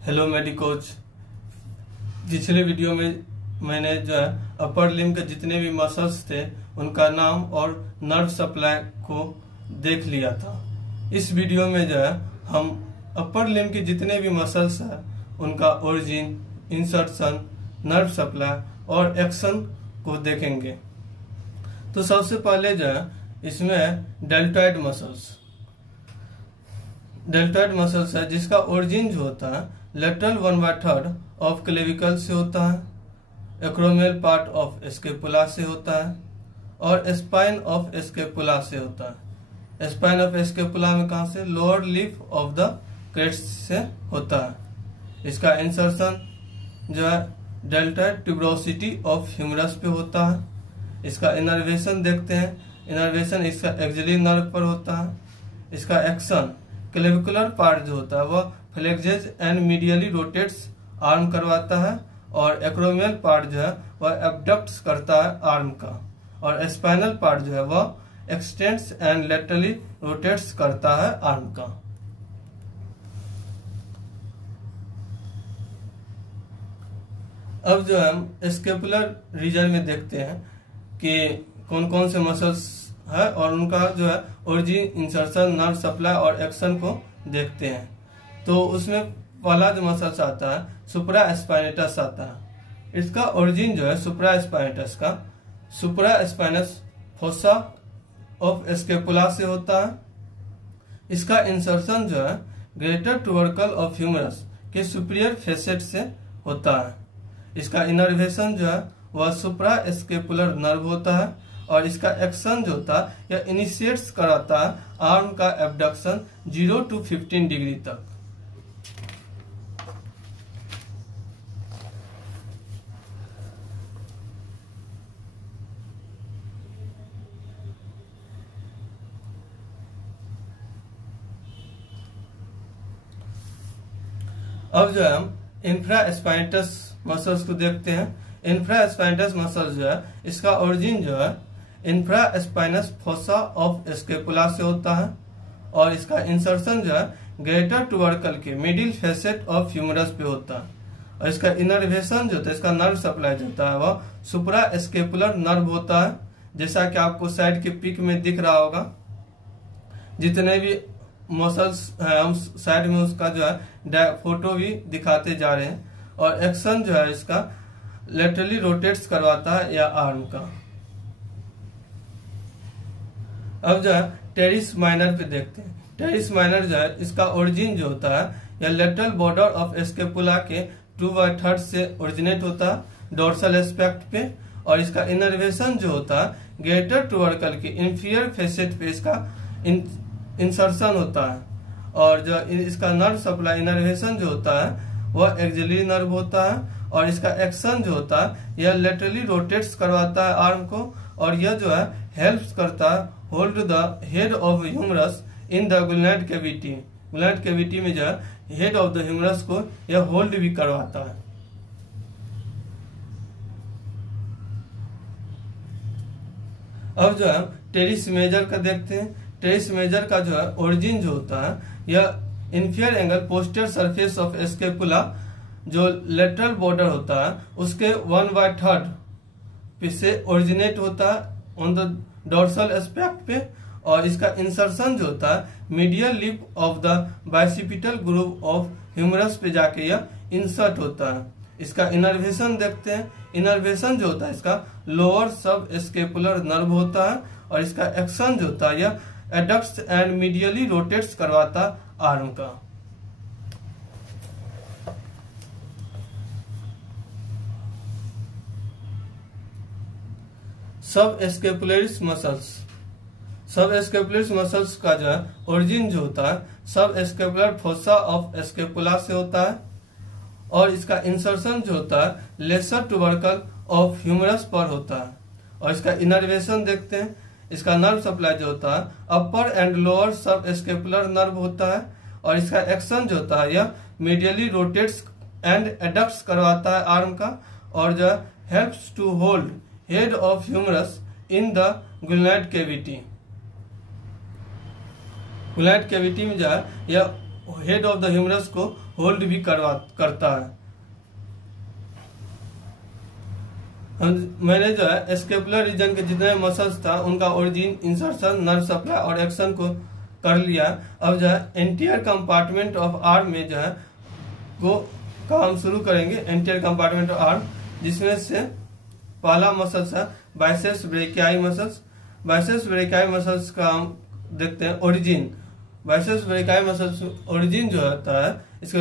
Hello मेडिकोच। पिछले video में मैंने जो है अपर लिम्ब के जितने भी मसल्स थे उनका नाम और नर्व सप्लाई को देख लिया था। इस वीडियो में जो है हम अपर लिम्ब के जितने भी मसल्स हैं उनका ओरिजिन, इंसर्शन, नर्व सप्लाई और एक्शन को देखेंगे। तो सबसे पहले जो है इसमें डेल्टॉइड मसल्स है जिसका ओरिजिन जो होता है लेटरल 1/3 ऑफ क्लेविकल से होता है, एक्रोमियल पार्ट ऑफ स्कैपुला से होता है और स्पाइन ऑफ स्कैपुला से होता है। स्पाइन ऑफ स्कैपुला में कहा से? लोअर लिफ ऑफ द क्रेस्ट से होता है। इसका इंसर्शन जो है डेल्टॉइड ट्यूबरोसिटी ऑफ ह्यूमरस पे होता है। इसका इनर्वेशन देखते हैं। इनर्वेशन इसका एक्सिलरी नर्व पर होता है। इसका एक्शन क्लेविकुलर पार्ट जो होता है वह flexes and medially rotates arm करवाता है और एक्रोमियल पार्ट जो है वह एब्डक्ट्स करता है आर्म का और स्पाइनल पार्ट जो है वह एक्सटेंड्स एंड लेटरली रोटेट्स करता है आर्म का। अब जो हम स्कैपुलर रीजन में देखते हैं कि कौन कौन से मसल्स है और उनका जो है ओरिजिन, इंसर्शन, नर्व सप्लाई और एक्शन को देखते हैं। तो उसमें पहला जो मसल्स आता है सुप्रा स्पाइनेटस आता है। इसका ओरिजिन जो है सुप्रा स्पाइनेटस का सुप्रा स्पाइनस फोसा ऑफ स्कैपुला से होता है। इसका इंसर्शन जो है ग्रेटर ट्यूबरकल ऑफ ह्यूमरस के सुपीरियर फेसेट से होता है। इसका इनर्वेशन जो है वह सुप्रा स्कैपुलर नर्व होता है और इसका एक्शन जो होता है यह इनिशिएट्स कराता है आर्म का एब्डक्शन 0 to 15 डिग्री तक। अब जो है हम इंफ्रास्पाइनेटस मसल्स को देखते हैं। इंफ्रास्पाइनेटस मसल जो है इसका ओरिजिन जो है इंफ्रास्पाइनस फोसा ऑफ स्कैपुला से होता है और इसका इंसर्शन जो है ग्रेटर ट्यूबरकल के मिडिल फेसेट ऑफ ह्यूमरस पे होता है और इसका इनर्वेशन जो होता है, इसका नर्व सप्लाई जो होता है वह सुप्रा स्कैपुलर नर्व होता है। जैसा कि आपको साइड के पिक में दिख रहा होगा, जितने भी मसल्स हैं हम साइड में उसका जो है फोटो भी दिखाते जा रहे हैं और एक्शन जो है इसका लेटरली रोटेट्स करवाता है या आर्म का। अब जो है टेरिस माइनर पे देखते हैं। टेरिस माइनर जो है इसका ओरिजिन जो होता है या लेटरल बॉर्डर ऑफ स्कैपुला के 2/3 से ओरिजिनेट होता है डोर्सल एस्पेक्ट पे और इसका इनर्वेशन जो होता है ग्रेटर ट्यूबरकल के इंफीरियर फेसेट पे इसका इंसर्शन होता है और जो इसका नर्व सप्लाई इनर्वेशन जो होता है वह एक्सिलरी नर्व होता है और इसका एक्शन जो होता है यह लेटरली रोटेट्स करवाता है आर्म को और यह जो है हेल्प्स करता है hold the head of humerus in the glenoid cavity. Glenoid cavity में जो है हेड ऑफ द ह्यूमरस को यह होल्ड भी करवाता है। अब जो है टेरिस मेजर का देखते हैं। टेरिस मेजर का जो है ओरिजिन जो होता है यह inferior angle poster surface of scapula जो लेटरल बॉर्डर होता है उसके 1/3 पे से ओरिजिनेट होता है ऑन द डोर्सल एस्पेक्ट पे और इसका इंसर्शन जो होता है medial lip of the bicipital groove of humerus पे जाके यह इंसर्ट होता है। इसका इनर्वेशन देखते हैं। इनर्वेशन जो होता है इसका लोअर सब स्कैपुलर नर्व होता है और इसका एक्शन जो होता है यह एडक्ट्स एंड मीडियली रोटेट्स करवाता आर्म का। सब स्कैपुलरिस मसल्स का जो है ओरिजिन जो होता है सब स्कैपुलर फोसा ऑफ स्कैपुला से होता है और इसका इंसर्शन जो होता है लेसर ट्यूबरकल ऑफ ह्यूमरस पर होता है और इसका इनर्वेशन देखते हैं। इसका नर्व सप्लाई जो होता है अपर एंड लोअर सब स्कैपुलर नर्व होता है और इसका एक्शन जो होता है यह मीडियली रोटेट्स एंड एडक्ट्स करवाता है आर्म का और जो helps to hold head of humerus in the glenoid cavity. Glenoid cavity में जो है यह हेड ऑफ द ह्यूमरस को होल्ड भी करता है। मैंने जो है स्केपुलर रीजन के जितने मसल्स था उनका ओरिजिन, इंसर्शन, नर्व सप्लाई और एक्शन को कर लिया। अब जो है एंटीरियर कंपार्टमेंट ऑफ आर्म में जो है वो काम शुरू करेंगे। एंटीरियर कंपार्टमेंट ऑफ आर्म, जिसमें से पहला मसल्स है biceps brachii muscles. Biceps brachii muscles का हम देखते हैं origin. Biceps brachii muscles origin जो होता है इसके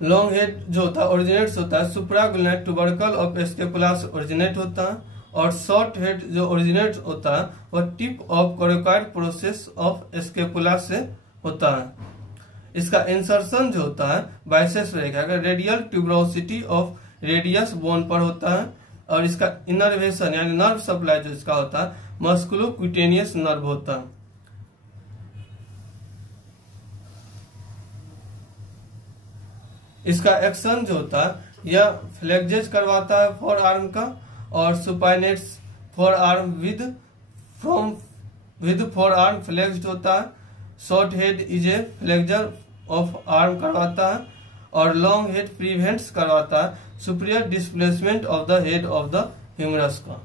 लॉन्ग हेड जो होता है ओरिजिनेट्स होता है सुप्राग्लैंड ट्यूबरकल ऑफ स्केपुला से ओरिजिनेट होता है, और शॉर्ट हेड जो ओरिजिनेट होता है वह tip of coracoid process of scapula से होता है। इसका इंसर्शन जो होता है बाइसेप्स ब्रेकियाई का radial tuberosity of radius bone पर होता है, और इसका इनर्वेशन यानी नर्व सप्लाई जो इसका होता है मस्कुलोक्यूटेनियस नर्व होता है। इसका एक्शन जो होता है यह फ्लेक्जेज करवाता है फॉर आर्म का, और supinates forearm with forearm flexed होता है। Short head is a flexor of arm करवाता है, और लॉन्ग हेड प्रिवेंट्स करवाता है superior displacement of the head of the humerus का।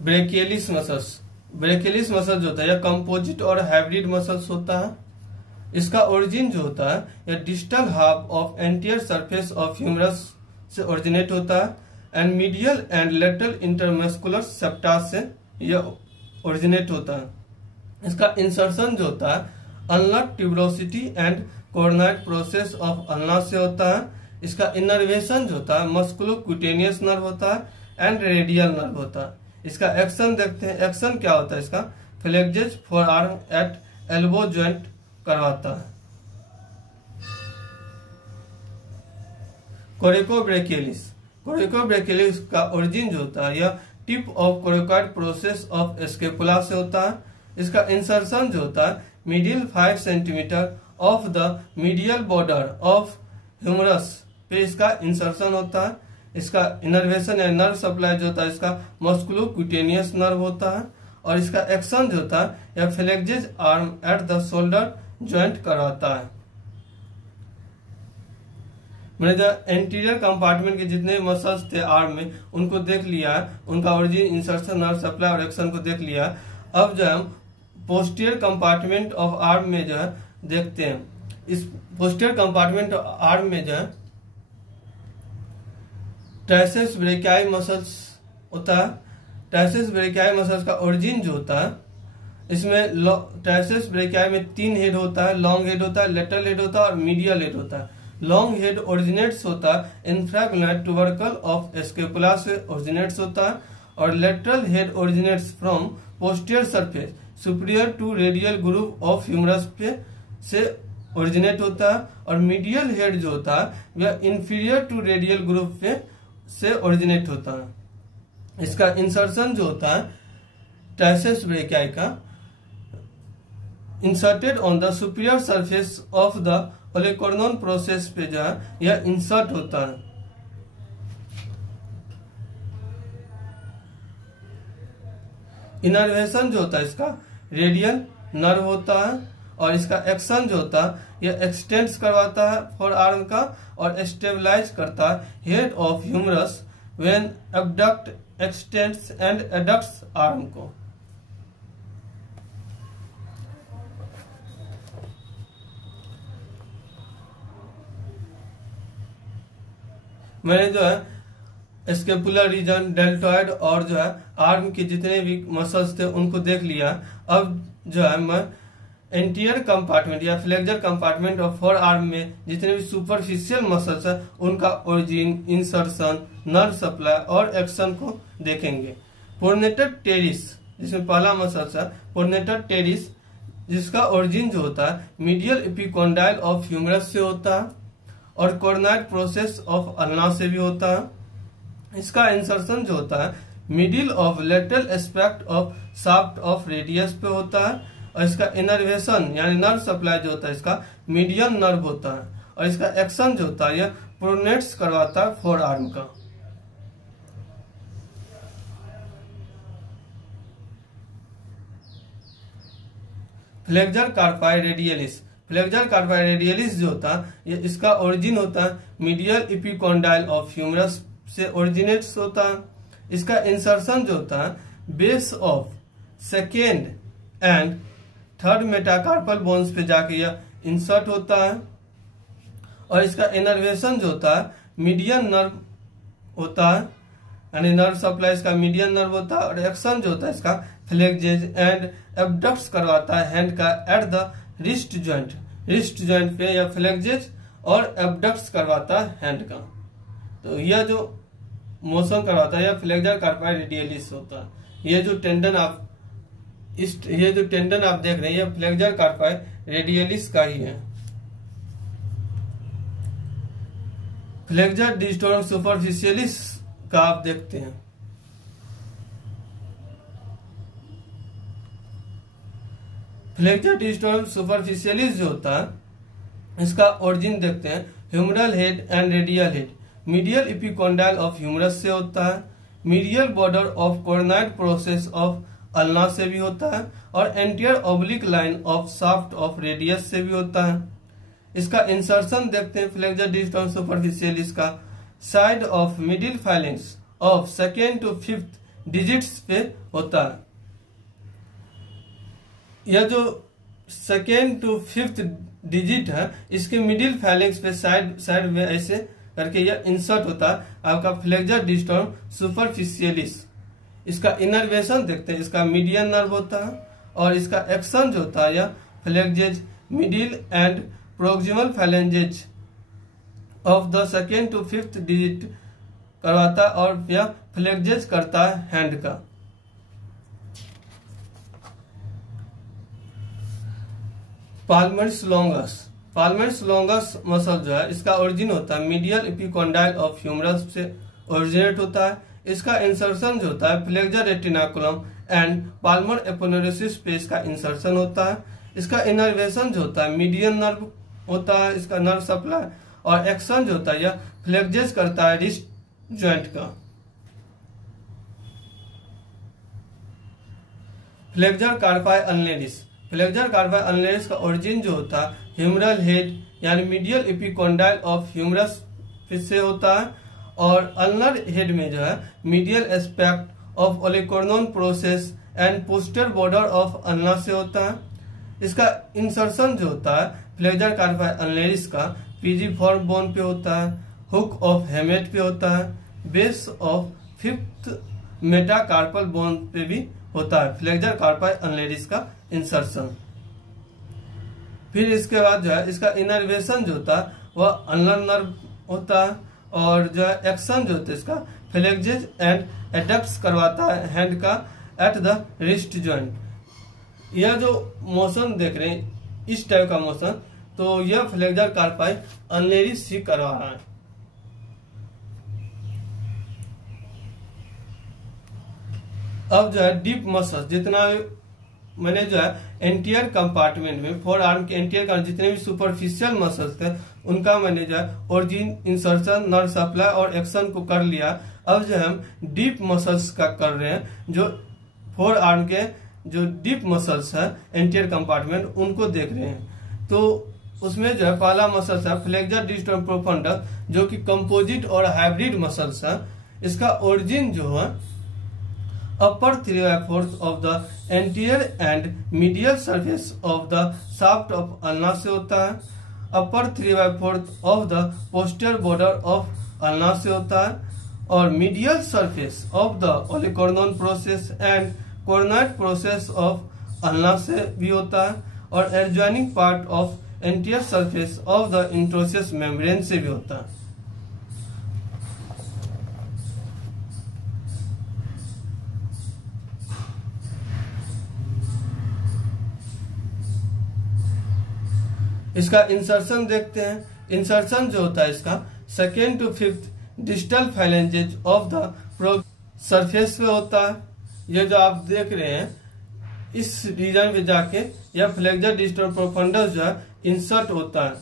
ब्रेकियलिस मसल्स जो होता है यह कंपोजिट और हाइब्रिड मसल्स होता है। इसका ओरिजिन जो होता है यह distal half of anterior surface of humerus से ओरिजिनेट होता है, and medial and lateral intermuscular septa से यह ओरिजिनेट होता है। इसका इंसर्शन जो होता है ulnar tuberosity and coronoid process of ulna से होता है। इसका इनर्वेशन जो होता है मस्कुलोक्यूटेनियस नर्व होता है एंड रेडियल नर्व होता है। इसका एक्शन देखते हैं। एक्शन क्या होता है इसका, flexes forearm at elbow joint करवाता है। कोरिकोब्रेकियलिस का ओरिजिन जो होता है यह tip of coracoid process of scapula से होता है। इसका इंसर्शन जो होता है middle 5 centimetre of the medial border of humerus पे इसका इंसर्शन होता है। इसका इनर्वेशन या नर्व सप्लाई जो होता है इसका मस्कुलोक्यूटेनियस नर्व होता है, और इसका एक्शन जो होता है यह flexes arm at the shoulder joint कराता है। मैंने जो एंटीरियर कंपार्टमेंट के जितने मसल्स थे आर्म में उनको देख लिया, उनका ओरिजिन, इंसर्शन, नर्व सप्लाई और एक्शन को देख लिया। अब जो हम पोस्टीरियर कंपार्टमेंट ऑफ आर्म में जो है देखते हैं। इस पोस्टीरियर कंपार्टमेंट ऑफ आर्म में जो है ट्राइसेप्स ब्रेकियाई मसल्स होता है। ट्राइसेप्स ब्रेकियाई मसल्स का ओरिजिन जो होता है इसमें ट्राइसेप्स ब्रेकियाई में 3 हेड होता है, लॉन्ग हेड होता है, लेटरल हेड होता है और मीडियल हेड होता है। लॉन्ग हेड ओरिजिनेट्स होता है इंफ्राग्लैंड ट्यूबरकल ऑफ स्केपुला से ओरिजिनेट्स होता है, और lateral head originates from posterior surface superior to radial groove of humerus पे से ओरिजिनेट होता है, और मीडियल हेड जो होता है वह इंफीरियर टू रेडियल ग्रूव पे से ओरिजिनेट होता है। इसका इंसर्शन जो होता है ट्राइसेप्स ब्रेकियाई का inserted on the superior surface of the olecranon process पे जो है यह इंसर्ट होता है। इनर्वेशन जो होता है इसका रेडियल नर्व होता है, और इसका एक्शन जो होता है यह एक्सटेंड्स करवाता है फॉर आर्म का, और स्टेबलाइज करता है head of humerus when abduct extends and adducts arm को। मैंने जो है स्केपुलर रीजन, डेल्टॉइड और जो है आर्म के जितने भी मसल्स थे उनको देख लिया। अब जो है मैं एंटीरियर कंपार्टमेंट या flexor compartment of four arm में जितने भी सुपरफिशियल मसल्स है उनका ओरिजिन, इंसर्शन, नर्व सप्लाई और एक्शन को देखेंगे। प्रोनेटर टेरिस, जिसमें पहला मसल्स है प्रोनेटर टेरिस, जिसका ओरिजिन जो होता है मीडियल एपिकोंडाइल ऑफ ह्यूमरस से होता है और कोर्नाइड प्रोसेस ऑफ अल्ना से भी होता है। इसका इंसर्शन जो होता है middle of lateral aspect of shaft of radius पे होता है, और इसका इनर्वेशन यानी नर्व सप्लाई जो होता है इसका मीडियन नर्व होता है, और इसका एक्शन जो होता है यह प्रोनेट्स करवाता है फोर आर्म का। Flexor कार्पाई radialis. फ्लेक्सर कार्पाई रेडियलिस जो होता है ये इसका ओरिजिन होता है मीडियल इपिकॉन्डाइल ऑफ ह्यूमरस से ओरिजिनेट्स होता है। इसका इंसर्शन जो होता है base of second and third metacarpal bones पे जाके यह इंसर्ट होता है। और इसका इनर्वेशन जो होता है मीडियन नर्व होता है, यानी नर्व सप्लाई इसका मीडियन नर्व होता है। और एक्शन जो होता है इसका फ्लेक्सेज एंड एबडक्ट्स करवाता है हैंड का एट द रिस्ट जॉइंट पे या फ्लेक्सेज और एबडक्ट्स करवाता है हैंड का। तो यह जो मोशन करवाता है यह फ्लेक्सर कार्पाई रेडियलिस होता है। ये जो टेंडन आप देख रहे हैं यह फ्लेक्सर कार्पाई रेडियलिस का ही है। फ्लेक्सर डिस्टोरम सुपरफिशियलिस का आप देखते हैं। फ्लेक्सर डिस्टोरम सुपरफिशियलिस जो होता है इसका ओरिजिन देखते हैं humeral head and radial head. Medial epicondyle of humerus से होता है, medial border of coronoid process of ulna से भी होता है और anterior oblique line of shaft of radius से भी होता है। इसका इंसर्शन देखते हैं फ्लेक्सर डिस्टोरम सुपरफिशियलिस का side of middle phalanges of second to fifth digits पे होता है। यह जो सेकेंड टू फिफ्थ डिजिट है इसके मिडिल फाइलेंस पे साइड में ऐसे करके यह इंसर्ट होता है आपका फ्लेक्सर डिस्टोरम सुपरफिशियलिस। इसका इनर्वेशन देखते हैं इसका मीडियन नर्व होता है और इसका एक्शन जो होता है यह flexes middle and proximal phalanges of the second to fifth digit करवाता है और यह फ्लेक्सेज करता है हैंड का। पाल्मरिस लॉन्गस मसल जो है इसका ओरिजिन होता है मीडियल इपिकॉन्डाइल ऑफ ह्यूमरस से ओरिजिनेट होता है। इसका इंसर्शन जो होता है फ्लेक्सर रेटिनाकुलम एंड पाल्मर एपोनेरोसिस पे इसका इंसर्शन होता है। इसका इनर्वेशन जो होता है मीडियन नर्व होता है इसका नर्व सप्लाई और एक्शन जो होता है यह फ्लेक्सेज करता है रिस्ट जॉइंट का। फ्लेक्सर कार्पाई अल्नेरिस का ओरिजिन जो होता है ह्यूमरल हेड यानी मीडियल इपिकॉन्डाइल ऑफ ह्यूमरस से होता है और अल्नर हेड में जो है medial aspect of olecranon process and posterior border of ulna से होता है। इसका इंसर्शन जो होता है फ्लेक्सर कार्पाई अल्नेरिस का पीजी-फॉर्म बोन पे होता है, हुक ऑफ हेमेट पे होता है, base of fifth metacarpal bone पे भी होता है फ्लेक्सर कार्पाई अल्नेरिस का इंसर्शन। फिर इसके बाद जो है इसका इनर्वेशन जो होता है वह अल्नर नर्व होता है और जो है एक्शन जो होता है इसका फ्लेक्सेज एंड एडक्ट्स करवाता है हैंड का एट द रिस्ट जॉइंट। यह जो मोशन देख रहे हैं इस टाइप का मोशन तो यह फ्लेक्सर कार्पाई अल्नेरिस ही करवा रहा है। अब जो है डीप मसल्स जितना मैंने जो है एंटीरियर कंपार्टमेंट में फोर आर्म के एंटीरियर का जितने भी सुपरफिशियल मसल्स थे उनका मैंने जो है ओरिजिन इंसर्शन नर्व सप्लाई और एक्शन को कर लिया। अब जो हम डीप मसल्स का कर रहे हैं जो फोर आर्म के जो डीप मसल्स है एंटीरियर कंपार्टमेंट उनको देख रहे हैं। तो उसमें जो है पहला मसल्स है फ्लेक्सर डिस्टोरम प्रोफंडस जो कि कंपोजिट और हाइब्रिड मसल्स है। इसका ओरिजिन जो है upper 3/4 of the anterior and medial surface of the shaft of ulna से होता है, upper 3/4 of the posterior border of ulna से होता है और medial surface of the olecranon process and coronoid process of ulna से भी होता है और adjoining part of anterior surface of the interosseous membrane से भी होता है। इसका इंसर्शन देखते हैं। इंसर्शन जो होता है इसका second to fifth distal phalanges of the surface पे होता है। ये जो आप देख रहे हैं इस रीजन पे जाके यह फ्लेक्सर डिस्टोरम प्रोफंडस जो है इंसर्ट होता है।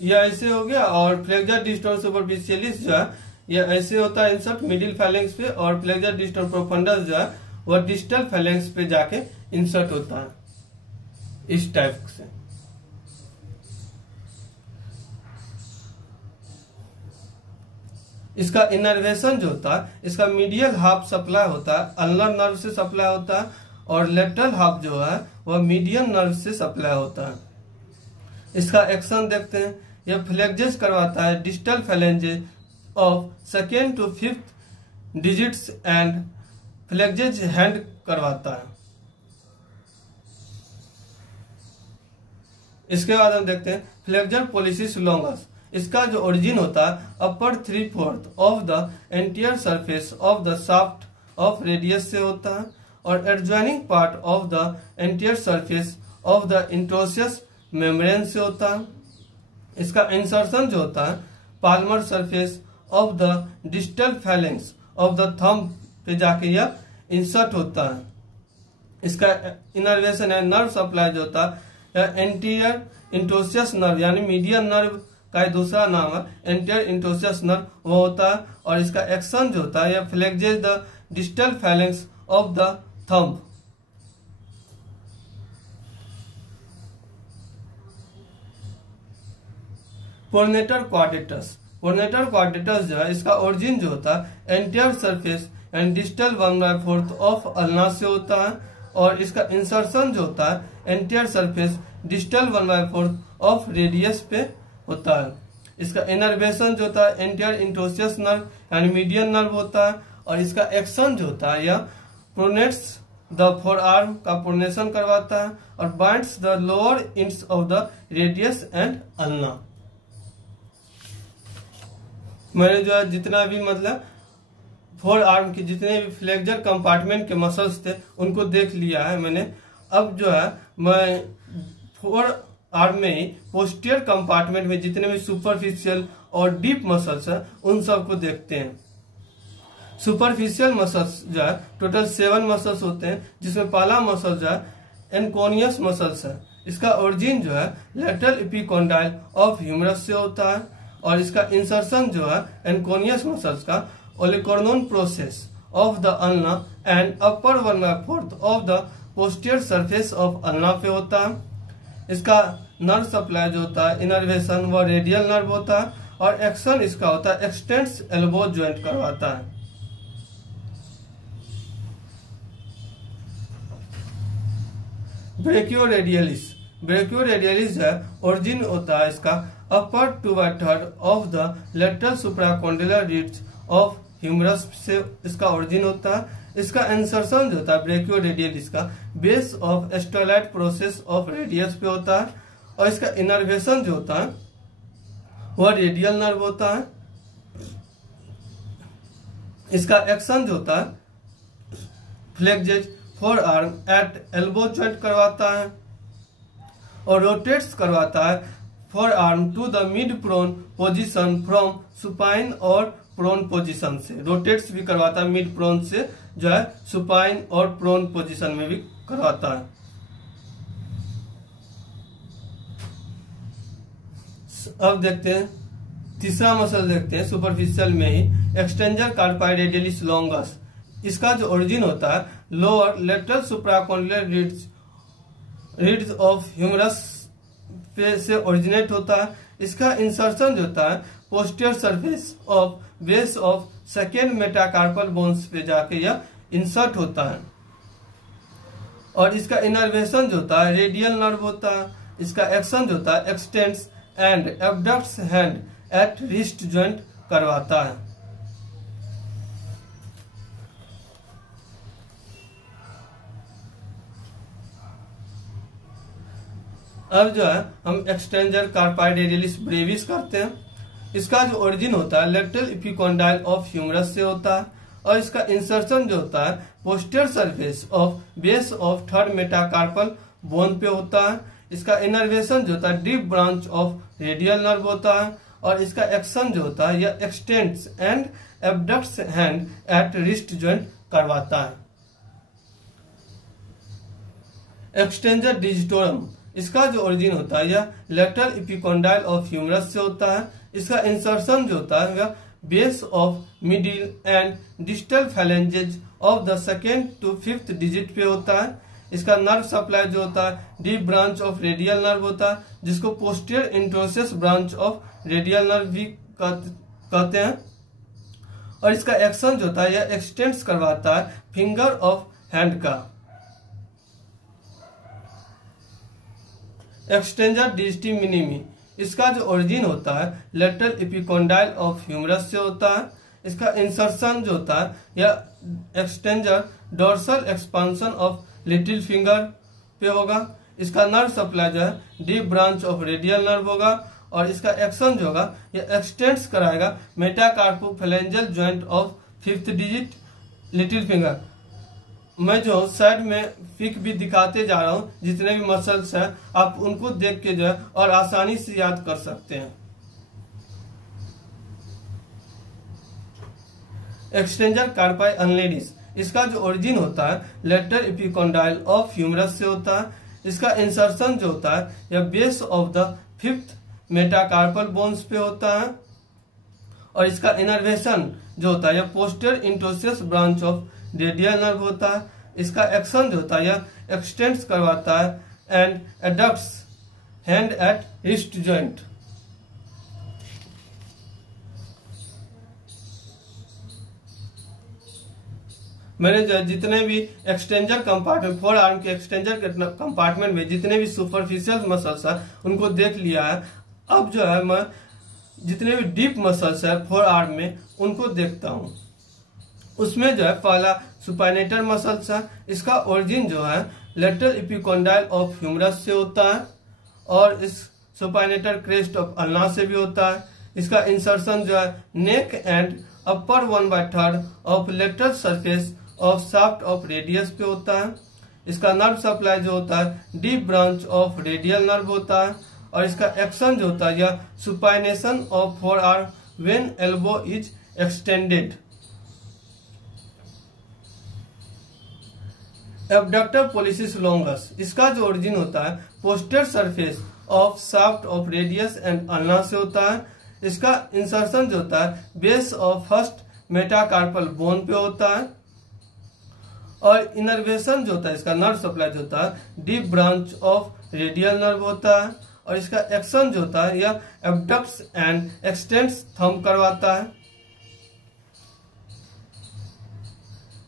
यह ऐसे हो गया और फ्लेक्सर डिस्टोरम सुपरफिशियलिस जो है यह ऐसे होता है इंसर्ट मिडिल फाइलेंस पे और फ्लेक्सर डिस्टोरम प्रोफंडस जो है वह डिस्टल फैलेंक्स पे जाके इंसर्ट होता है इस टाइप से। इसका इनर्वेशन जो होता है, इसका मीडियल हाफ सप्लाई होता है, अल्नर नर्व से सप्लाई होता है, और लेटरल हाफ जो है वह मीडियन नर्व से सप्लाई होता है। इसका एक्शन देखते हैं। यह फ्लेक्जेस करवाता है distal phalanges of second to fifth digits and flexes hand करवाता है। इसके बाद हम देखते हैं फ्लेक्जर पोलिसिस लॉन्गस। इसका जो ओरिजिन होता है upper 3/4 of the anterior surface of the shaft of radius से होता है, और adjoining part of the anterior surface of the interosseous membrane से होता है। इसका इंसर्शन जो होता है palmar surface of the distal phalanx of the thumb पे जाके यह इंसर्ट होता है। इसका इनर्वेशन है नर्व सप्लाई जो होता है एंटीरियर इंट्रोसियस नर्व यानी मीडियन नर्व का दूसरा नाम है एंटीरियर इंट्रोसियस नर्व वो होता है, और इसका एक्शन जो होता है यह flexes the distal phalanx of the thumb. Pronator quadratus. Pronator quadratus जो है इसका ओरिजिन जो होता है anterior surface and distal 1/4 of ulna से होता है, और इसका इंसर्शन जो होता है anterior surface distal 1/4 of radius पे होता है। इसका इनर्वेशन जो होता है एंटीरियर इंट्रोसियस नर्व यानी मीडियन नर्व होता है, और इसका एक्शन जो होता है यह प्रोनेट्स द फोर आर्म का प्रोनेशन करवाता है और binds the lower ends of the radius and ulna. मैंने जो है जितना भी मतलब फोर आर्म के जितने भी फ्लेक्जर कंपार्टमेंट के मसल्स थे उनको देख लिया है मैंने। अब जो है मैं फोर आर्म में ही पोस्टीरियर कंपार्टमेंट में जितने भी सुपरफिशियल और डीप मसल्स है उन सबको देखते हैं। सुपरफिशियल मसल्स जो है टोटल 7 मसल्स होते हैं, जिसमें पहला मसल जो है एनकोनियस मसल्स है। इसका ओरिजिन जो है लेटरल एपिकोंडाइल ऑफ ह्यूमरस से होता है, और इसका इंसर्शन जो है एनकोनियस मसल्स का olecranon process of the ulna and upper 1/4 of the posterior surface of ulna पे होता है। इसका नर्व सप्लाई जो होता है इनर्वेशन व रेडियल नर्व होता है, और एक्शन इसका होता है एक्सटेंस एल्बो ज्वाइंट करवाता है। ब्रेकियोरेडियलिस। ब्रेकियोरेडियलिस जो है ओरिजिन होता है इसका upper 2/3 of the lateral supracondylar ridge of humerus से इसका ओरिजिन होता है। इसका इंसर्शन जो होता है ब्रेकियोरेडियलिस का base of stellite process of radius पे होता है, और इसका इनर्वेशन जो होता है वह रेडियल नर्व होता है। इसका एक्शन जो होता है flexes forearm at elbow joint करवाता है, और रोटेट्स करवाता है forearm to the mid prone position from supine और प्रोन पोजीशन से। रोटेट्स भी करवाता है मिड प्रोन से जो है सुपाइन और प्रोन पोजीशन में भी करवाता है। अब देखते हैं तीसरा मसल देखते हैं सुपरफिशियल में ही एक्सटेंजर कार्पाई रेडियलिस लॉन्गस। इसका जो ओरिजिन होता है lower lateral supracondylar ridge of humerus पे से ओरिजिनेट होता है। इसका इंसर्शन जो होता है posterior surface of base of second metacarpal bones पे जाके यह इंसर्ट होता है, और इसका इनर्वेशन जो होता है रेडियल नर्व होता है। इसका एक्शन जो होता है extends and abducts hand at wrist joint करवाता है। अब जो है हम एक्सटेंजर कार्पाई रेडियलिस ब्रेविस करते हैं। इसका जो ओरिजिन होता है लेटरल एपिकोंडाइल ऑफ ह्यूमरस से होता है, और इसका इंसर्शन जो होता है posterior surface of base of third metacarpal bone पे होता है। इसका इनर्वेशन जो होता है deep branch of radial nerve होता है, और इसका एक्शन जो होता है यह extends and abducts hand at wrist joint करवाता है। Extensor digitorum. इसका जो ओरिजिन होता है यह लेटरल एपिकोंडाइल ऑफ ह्यूमरस से होता है। इसका इंसर्शन जो होता है वह base of middle and distal phalanges of the second to fifth digit पे होता है। इसका नर्व सप्लाई जो होता है deep branch of radial nerve होता है, जिसको posterior interosseous branch of radial nerve भी कहते हैं। और इसका एक्शन जो होता है यह एक्सटेंड्स करवाता है फिंगर ऑफ हैंड का। एक्सटेंजर डिजिटी मिनिमी, इसका जो ओरिजिन होता है लेटरल एपिकोंडाइल ऑफ ह्यूमरस से होता है। इसका इंसर्शन जो होता है यह extensor dorsal expansion of little finger पे होगा। इसका नर्व सप्लाई जो है deep branch of radial nerve होगा और इसका एक्शन जो होगा यह एक्सटेंड्स कराएगा metacarpophalangeal joint of fifth digit little finger. मैं जो साइड में पिक भी दिखाते जा रहा हूं, जितने भी मसल्स हैं आप उनको देख के जो है और आसानी से याद कर सकते हैं। एक्सटेंजर कार्पाई अनलेडिस, इसका जो ओरिजिन होता है लेटरल एपिकोंडाइल ऑफ ह्यूमरस से होता है। इसका इंसर्शन जो होता है यह base of the fifth metacarpal bones पे होता है और इसका इनर्वेशन जो होता है यह posterior interosseous branch of radial nerve होता है। इसका एक्शन जो होता है यह एक्सटेंड्स करवाता है and adducts hand at wrist joint. मैंने जो जितने भी एक्सटेंजर कंपार्टमेंट फोर आर्म के एक्सटेंजर के कंपार्टमेंट में जितने भी सुपरफिशियल मसल्स है उनको देख लिया है। अब जो है मैं जितने भी डीप मसल्स है फोर आर्म में उनको देखता हूं। उसमें जो है पहला सुपाइनेटर मसल्स है। इसका ओरिजिन जो है लेटरल एपिकोंडाइल ऑफ ह्यूमरस से होता है और इस सुपाइनेटर क्रेस्ट ऑफ अल्ना से भी होता है। इसका इंसर्शन जो है neck and upper 1/3 of lateral surface of shaft of radius पे होता है। इसका नर्व सप्लाई जो होता है deep branch of radial nerve होता है और इसका एक्शन जो होता है यह supination of forearm when elbow is extended. Abductor pollicis longus, इसका जो ओरिजिन होता है posterior surface of shaft of radius and ulna से होता है। इसका इंसर्शन जो होता है base of first metacarpal bone पे होता है और इनर्वेशन जो होता है इसका नर्व सप्लाई जो होता है deep branch of radial nerve होता है और इसका एक्शन जो होता है यह एब्डक्ट्स एंड एक्सटेंड्स थंब करवाता है।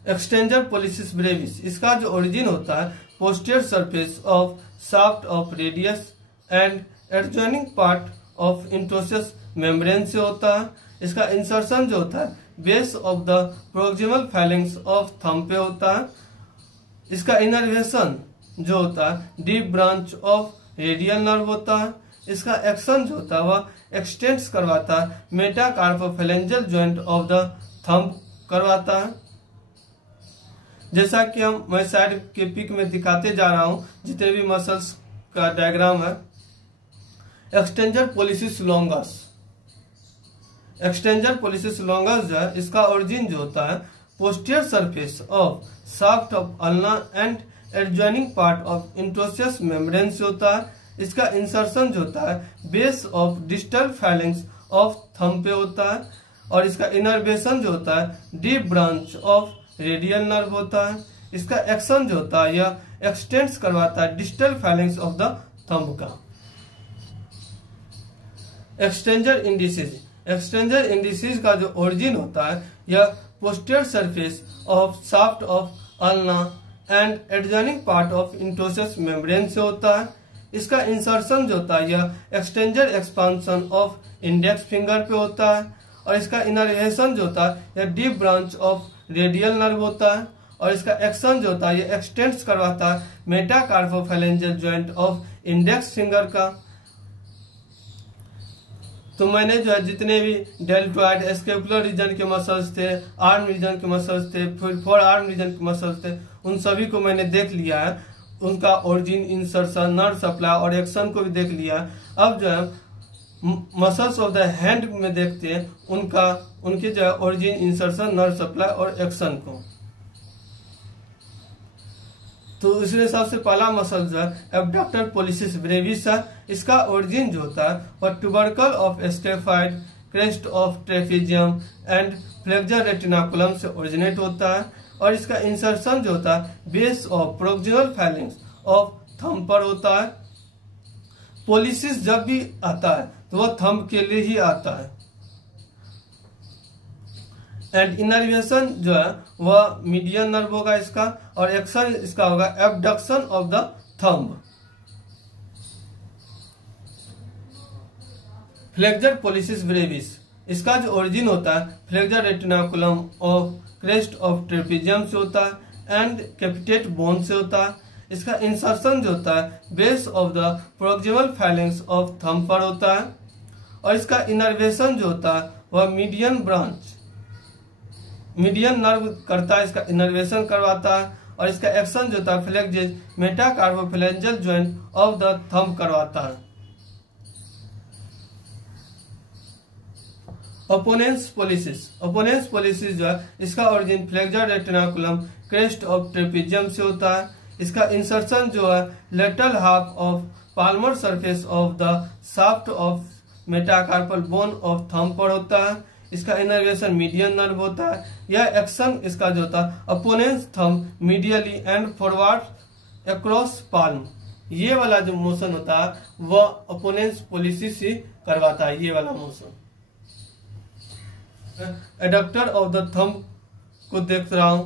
एक्सटेंजर पोलिसिस ब्रेविस, इसका जो ओरिजिन होता है posterior surface of shaft of radius and adjoining part of interosseous membrane से होता है। इसका इंसर्शन जो होता है base of the proximal phalanges of thumb पे होता है। इसका इनर्वेशन जो होता है deep branch of radial nerve होता है। इसका एक्शन जो होता है वह एक्सटेंड्स करवाता है मेटाकार्पोफैलेंजियल जॉइंट ऑफ द थंब करवाता है। जैसा कि मैं साइड के पिक में दिखाते जा रहा हूं जितने भी मसल्स का डायग्राम है। Extensor pollicis longus, extensor pollicis longus जो है इसका ओरिजिन जो होता है posterior surface of shaft of ulna and adjoining part of interosseous membrane से होता है। इसका इंसर्शन जो होता है base of distal phalanges of thumb पे होता है और इसका इनर्वेशन जो होता है deep branch of radial nerve होता है। इसका एक्शन जो होता है यह एक्सटेंड्स करवाता है distal phalanges of the thumb का। एक्सटेंजर इंडिसेस, एक्सटेंजर इंडिसेस का जो ओरिजिन होता है यह posterior surface of shaft of ulna and adjoining part of interosseous membrane से होता है। इसका इंसर्शन जो होता है यह extensor expansion of index finger पे होता है और इसका इनर्वेशन जो होता है यह deep branch of radial nerve होता है और इसका एक्शन जो होता है यह एक्सटेंड्स करवाता है मेटाकार्पोफैलेंजियल जॉइंट ऑफ इंडेक्स फिंगर का। तो मैंने जो है जितने भी डेल्टॉइड स्कैपुलर रीजन के मसल्स थे, आर्म रीजन के मसल्स थे, फिर फोर आर्म रीजन के मसल्स थे, उन सभी को मैंने देख लिया है। उनका ओरिजिन, इंसर्शन, नर्व सप्लाई और एक्शन को भी देख लिया है। अब जो है मसल्स ऑफ द हैंड में देखते हैं उनके जो है ओरिजिन, इंसर्शन, नर्व सप्लाई और एक्शन को। तो इसमें सबसे पहला मसल जो है एब्डक्टर पोलिसिस ब्रेविस है। इसका ओरिजिन जो होता है वह tubercle of scaphoid crest of trapezium and flexor retinaculum से ओरिजिनेट होता है और इसका इंसर्शन जो होता है base of proximal phalanges of thumb पर होता है। पोलिसिस जब भी आता है तो वह थंब के लिए ही आता है। एंड इनर्वेशन जो है वह मीडियन नर्व होगा इसका, और एक्शन इसका होगा abduction of the thumb. Flexor policies Brevis, इसका जो ओरिजिन होता है flexor retinaculum of crest of trapezium से होता है एंड कैपिटेट बोन से होता है। इसका इंसर्शन जो होता है base of the proximal phalanges of thumb पर होता है और इसका इनर्वेशन जो होता है वह मीडियन नर्व करता है, इसका इनर्वेशन करवाता है और इसका एक्शन जो होता है फ्लेक्जेज मेटाकार्पोफेलेंजल ज्वाइंट ऑफ द थंब करवाता है। ओपोनेंस पोलिसिस जो है इसका origin flexor retinaculum crest of trapezium से होता है। इसका इंसर्शन जो है lateral half of Palmer surface of the shaft of metacarpal bone of thumb पर होता है। इसका इनर्वेशन मीडियन नर्व होता है। यह एक्शन इसका जो होता है opponens thumb medially and forward across palm, ये वाला जो मोशन होता है वह अपोनेंस पोलिसिस ही करवाता है, ये वाला motion. Adductor of the thumb को देख रहा हूं,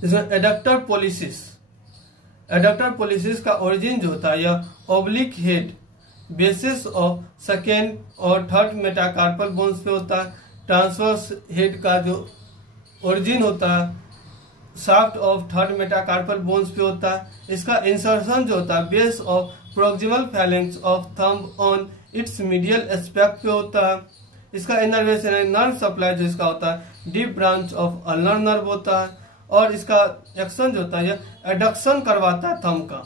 इसमें एडक्टर पोलिसिस का ओरिजिन जो होता है यह oblique head basis of second और थर्ड मेटाकार्पल बोन्स पे होता है। ट्रांसवर्स हेड का जो ओरिजिन होता है shaft of third metacarpal bones पे होता है। इसका इंसर्शन जो होता है base of proximal phalanges of thumb on it's medial aspect पे होता है। इसका इनर्वेशन है नर्व सप्लाई जो इसका होता है deep branch of ulnar nerve होता है और इसका एक्शन जो होता है यह एडक्शन करवाता है थंब का।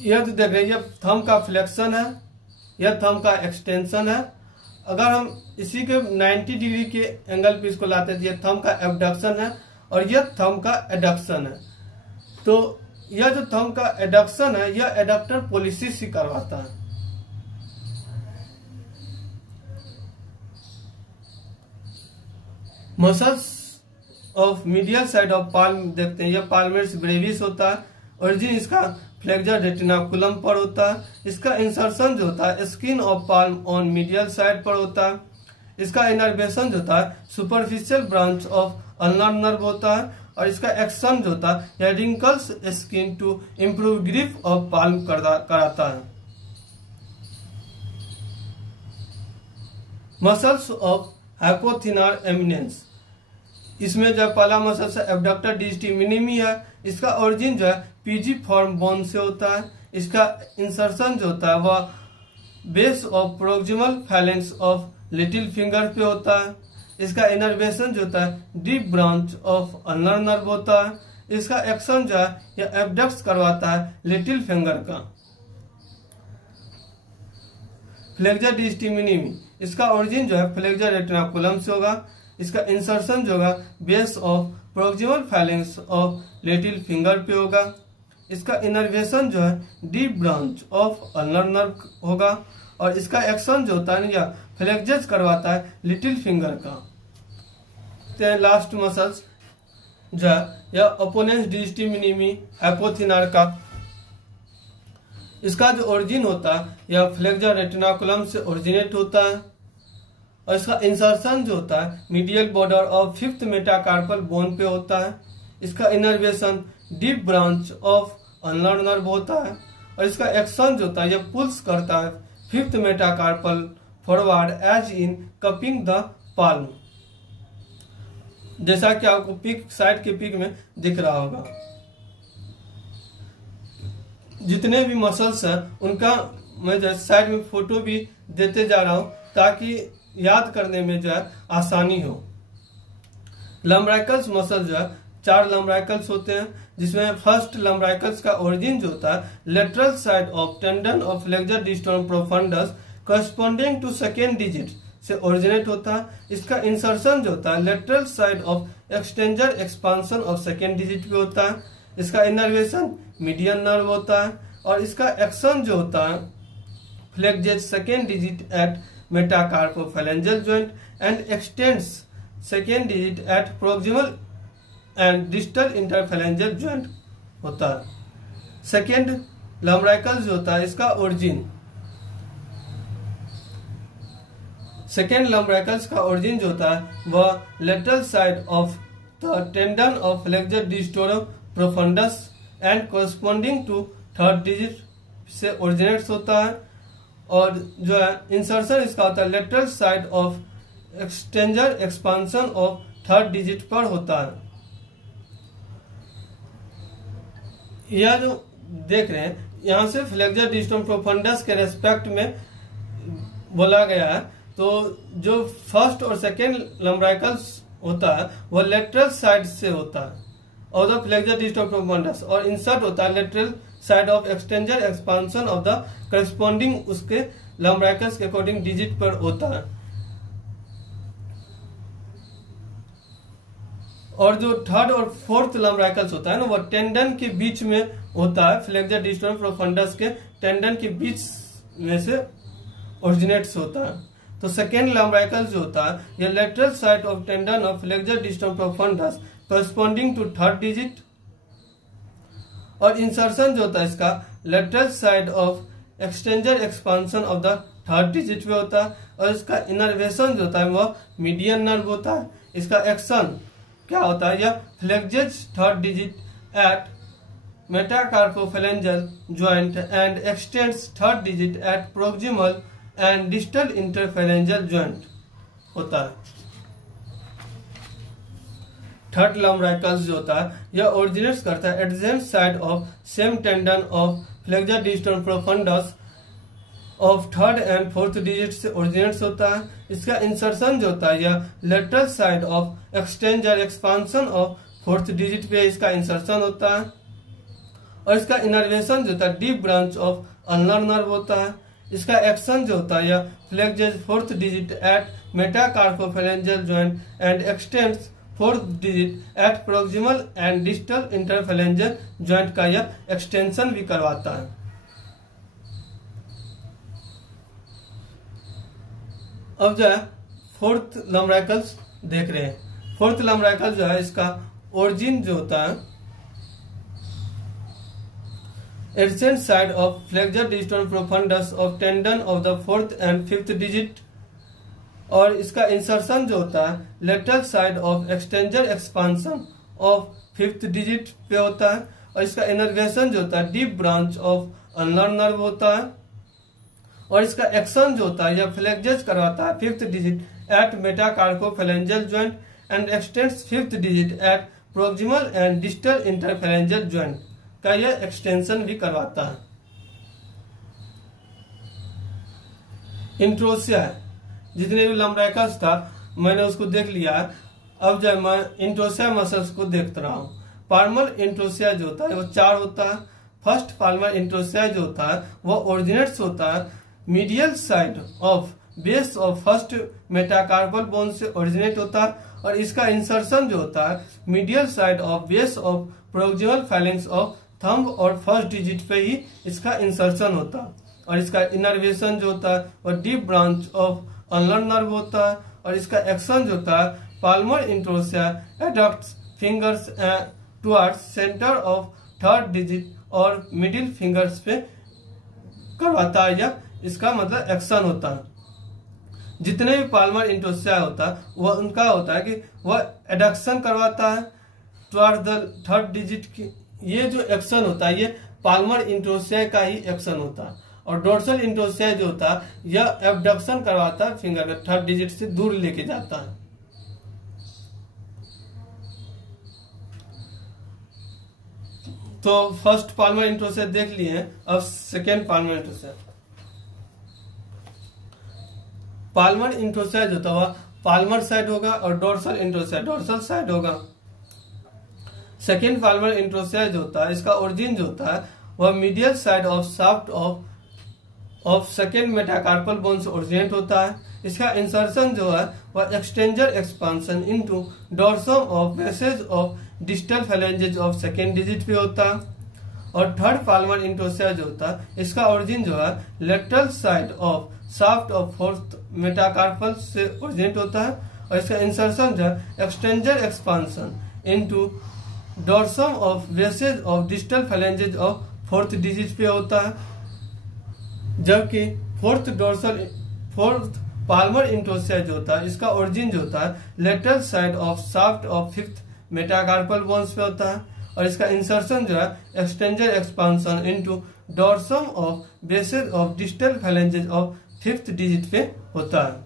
यह जो देख रहे हैं यह थंब का फ्लेक्शन है, यह थंब का एक्सटेंशन है। अगर हम इसी के 90 डिग्री के एंगल पे इसको लाते हैं तो यह थंब का एबडक्शन है और यह थंब का एडक्शन है। तो यह जो थंब का एडक्शन है यह एडक्टर पोलिसिस ही करवाता है। Muscles of medial side of palm देखते हैं, यह पाल्मेट्स ब्रेविस होता है। ओरिजिन इसका फ्लेक्सर रेटिनाकुलम पर होता है। इसका इंसर्शन जो होता है skin of palm on medial side पर होता है। इसका इनर्वेशन जो होता है superficial branch of ulnar nerve होता है और इसका एक्शन जो होता है यह wrinkles skin to improve grip of palm कराता है। मसल्स ऑफ हाइपोथिनार एमिनेंस, इसमें जो पहला मसल से एबडक्टर डिजिटी मिनिमी है। इसका ओरिजिन जो है पीजी फॉर्म बोन से होता है। इसका इंसर्शन जो होता है वह base of proximal phalanges of little finger पे होता है। इसका इनर्वेशन जो होता है deep branch of ulnar nerve होता है। इसका एक्शन जो है यह एबडक्ट करवाता है लिटिल फिंगर का। फ्लेक्सर डिजिटी मिनिमी, इसका ओरिजिन जो है फ्लेक्सर रेटिनाकुलम से होगा। इसका इंसर्शन जो होगा base of proximal phalanges of little finger पे होगा। इसका इनर्वेशन जो है deep branch of ulnar nerve होगा और इसका एक्शन जो होता है या फ्लेक्जेज करवाता है लिटिल फिंगर का। तो लास्ट मसल्स जो है या ओपोनेंस डिजिटी मिनिमी हाइपोथिनार का, इसका जो ओरिजिन होता है यह फ्लेक्सर रेटिनाकुलम से ओरिजिनेट होता है और इसका इंसर्शन जो होता है medial border of fifth metacarpal bone पे होता है। इसका innervation deep branch of ulnar nerve होता है और इसका एक्शन जो होता है यह पुल्स करता है fifth metacarpal forward as in cupping the palm, जैसा कि आपको पिक साइड के पिक में दिख रहा होगा। जितने भी मसल्स हैं उनका मैं जो साइड में फोटो भी देते जा रहा हूं ताकि याद करने में जो है आसानी हो। लम्ब्राइकल्स मसल जो है 4 लम्ब्राइकल्स होते हैं, जिसमें फर्स्ट लम्ब्राइकल्स का ओरिजिन जो होता है lateral side of tendon of flexor distal profundus corresponding to second digit से ओरिजिनेट होता है। इसका इंसर्शन जो होता है lateral side of extensor expansion of second digit पे होता है। इसका इनर्वेशन मीडियन नर्व होता है और इसका एक्शन जो होता है flexes second digit at metacarpophalangeal joint and extends second digit at proximal and distal interphalangeal joint होता है। सेकेंड लम्ब्राइकल जो होता है इसका ओरिजिन, सेकेंड लम्ब्राइकल्स का ओरिजिन जो होता है वह lateral side of the tendon of flexor digitorum profundus and corresponding to third digit से ओरिजिनेट्स होता है। और जो है इंसर्शन इसका होता है lateral side of extensor expansion of third digit पर होता है। यह जो देख रहे हैं यहाँ से फ्लेक्सर डिस्टोरम प्रोफंडस के रेस्पेक्ट में बोला गया है। तो जो फर्स्ट और सेकेंड लम्ब्राइकल्स होता है वह लेटरल साइड से होता है और द फ्लेक्सर डिस्टोरम प्रोफंडस, और इंसर्ट होता है lateral side of extensor expansion of the corresponding उसके लम्ब्राइकल्स के अकॉर्डिंग डिजिट पर होता है। और जो थर्ड और फोर्थ लम्ब्राइकल्स होता है ना वो टेंडन के बीच में होता है, फ्लेक्सर डिस्टोरम प्रोफंडस के टेंडन के बीच में से ओरिजिनेट्स होता है। तो सेकेंड लम्ब्राइकल जो होता है यह lateral side of tendon of flexor digitorum profundus corresponding to third digit, और इंसर्शन जो होता है इसका lateral side of extensor expansion of the third digit में होता है। और इसका इनर्वेशन जो होता है वह मीडियन नर्व होता है। इसका एक्शन क्या होता है, यह flexes third digit at metacarpophalangeal joint and extends third digit at proximal and distal interphalangeal joint होता है। थर्ड लम्ब्राइकल्स जो होता है यह ओरिजिनेट्स करता है adjacent side of same tendon of flexor digitorum profundus of third and fourth digit से originates होता है। इसका इंसर्शन जो होता है यह lateral side of extensor expansion of fourth digit पे इसका इंसर्शन होता है। और इसका इनर्वेशन जो होता है deep branch of ulnar nerve होता है। इसका एक्शन जो होता है यह flexes fourth digit at metacarpophalangeal joint and extends fourth digit at proximal and distal interphalangeal joint का यह एक्सटेंशन भी करवाता है। अब जो है फोर्थ लम्ब्राइकल्स देख रहे हैं। फोर्थ लम्ब्राइकल जो है इसका ओरिजिन जो होता है adjacent side of flexor digitorum profundus of tendon of the fourth and fifth digit, और इसका इंसर्शन जो होता है lateral side of extensor expansion of fifth digit पे होता है। और इसका इनर्वेशन जो होता है deep branch of ulnar nerve होता है। और इसका एक्शन जो होता है यह फ्लेक्सेस करवाता है fifth digit at metacarpophalangeal joint and extends fifth digit at proximal and distal interphalangeal joint का यह एक्सटेंशन भी करवाता है। इंट्रोसिया है, जितने भी लम्ब्राइकल्स था मैंने उसको देख लिया है। अब जब मैं इंट्रोसिया मसल्स को देखता रहा हूँ, पाल्मर इंट्रोसिया जो होता है वो 4 होता है। फर्स्ट पाल्मर इंट्रोसिया जो होता है वो ओरिजिनेट्स होता है medial side of base of first metacarpal bone से ओरिजिनेट होता है। और इसका इंसर्शन जो होता है medial side of base of proximal phalanges of thumb और फर्स्ट डिजिट पे ही इसका इंसर्शन होता है। और इसका इनर्वेशन जो होता है वो deep branch of ulnar nerve होता है। और इसका एक्शन जो होता है palmar interossei adducts fingers towards centre of third digit और मिडिल फिंगर्स पे करवाता है, या इसका मतलब एक्शन होता है। जितने भी पाल्मर इंट्रोसिया होता है वह उनका होता है कि वह एडक्शन करवाता है टुवर्ड्स द थर्ड डिजिट की। ये जो एक्शन होता है ये पाल्मर इंट्रोसिया का ही एक्शन होता है। और डोर्सल इंट्रोसिया जो होता है यह एबडक्शन करवाता है, फिंगर को थर्ड डिजिट से दूर लेके जाता है। तो फर्स्ट पाल्मर इंट्रोसिया देख लिए हैं। अब second palmar interossei. Palmar interossei जो था वह पाल्मर साइड होगा और डोर्सल इंट्रोसिया डोर्सल साइड होगा। सेकेंड पाल्मर इंट्रोसिया जो होता है इसका ओरिजिन जो होता है वह medial side of shaft of second metacarpal bone से ओरिजिनेट होता है। इसका इंसर्शन जो है वह extensor expansion into dorsum of bases of distal phalanges of second digit पे होता है। और थर्ड पाल्मर इंट्रोसिया जो होता है इसका ओरिजिन जो है lateral side of shaft of fourth metacarpal से ओरिजिनेट होता है और इसका इंसर्शन जो है extensor expansion into dorsum of bases of distal phalanges of fourth digit पे होता है, जबकि फोर्थ पाल्मर इंट्रोसिया जो होता है इसका ओरिजिन जो होता है lateral side of shaft of fifth metacarpal bones पे होता है और इसका इंसर्शन जो है extensor expansion into dorsum of bases of distal phalanges of fifth digit पे होता है।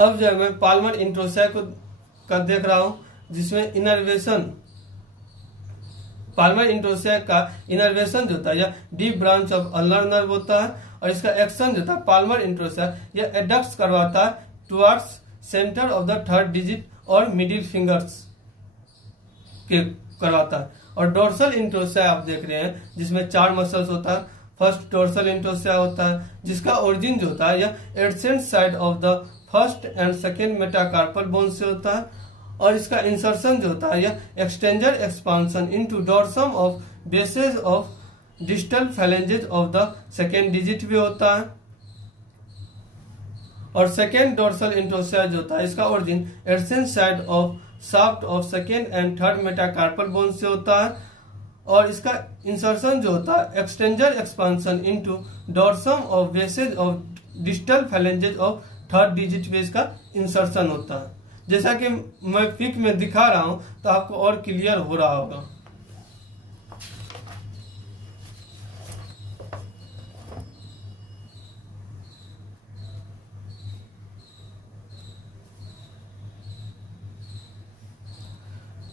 अब जो मैं पाल्मर इंट्रोसिया का देख रहा हूं जिसमें इनर्वेशन पाल्मर इंट्रोसिया का इनर्वेशन जो होता है या deep branch of ulnar nerve होता है और इसका एक्शन जो था पाल्मर इंट्रोसिया यह एडक्ट्स करवाता है towards centre of the third digit और मिडिल फिंगर्स के करवाता है। और डोर्सल इंट्रोसिया आप देख रहे हैं जिसमें 4 मसल्स होता है। फर्स्ट डोर्सल इंट्रोसिया होता है जिसका ओरिजिन जो होता है यह AdSense side of the first and second metacarpal bone से होता है और इसका इंसर्शन जो होता है यह extensor expansion into dorsum of bases of distal phalanges of the second digit भी होता है। और सेकेंड डोर्सल इंट्रोसिया जो होता है इसका origin adjacent side of shaft of second and third metacarpal bone से होता है और इसका इंसर्शन जो होता है extensor expansion into dorsum of bases of distal phalanges of third digit पे इसका इंसर्शन होता है। जैसा कि मैं पिक में दिखा रहा हूं तो आपको और क्लियर हो रहा होगा।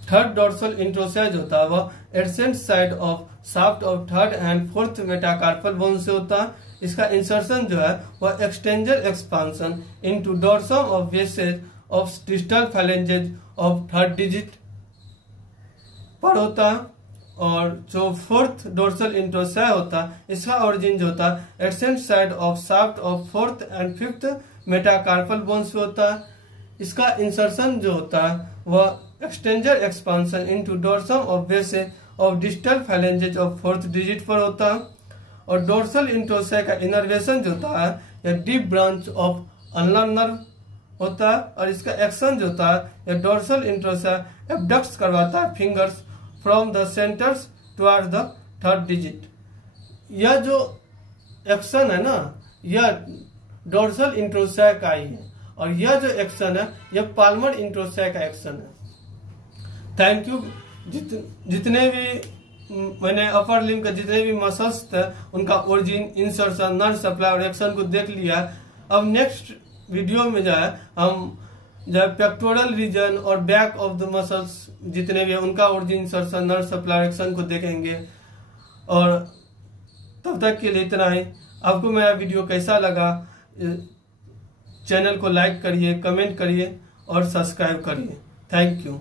थर्ड डोर्सल इंट्रोसिया जो होता है वह adjacent side of shaft of third and fourth metacarpal bone से होता है। इसका इंसर्शन जो है वह extensor expansion into dorsum of bases of distal phalanges of third digit पर होता है। और जो फोर्थ डोर्सल इंट्रोसिया होता है इसका ओरिजिन जो होता है adjacent side of shaft of fourth and fifth metacarpal bones पे होता है। इसका इंसर्शन जो होता है वह extensor expansion into dorsum of bases of distal phalanges of fourth digit पर होता है। और डोर्सल इंट्रोसिया का इनर्वेशन जो होता है यह deep branch of ulnar nerve होता है और इसका एक्शन जो होता है यह डोर्सल इंट्रोसिया एबडक्ट्स करवाता है fingers from the centres towards the third digit. यह जो एक्शन है ना यह डोर्सल इंट्रोसिया का ही है और यह जो एक्शन है यह पाल्मर इंट्रोसिया का एक्शन है। Thank you. जितने भी मैंने अपर लिम्ब के जितने भी मसल्स थे उनका ओरिजिन, इंसर्शन, नर्व सप्लाई और एक्शन को देख लिया। अब नेक्स्ट वीडियो में जो है हम जब पेक्टोरल रीजन और बैक ऑफ द मसल्स जितने भी है उनका origin, insertion, nerve supply action को देखेंगे। और तब तक के लिए इतना ही। आपको मेरा वीडियो कैसा लगा चैनल को लाइक करिए, कमेंट करिए और सब्सक्राइब करिए। Thank you.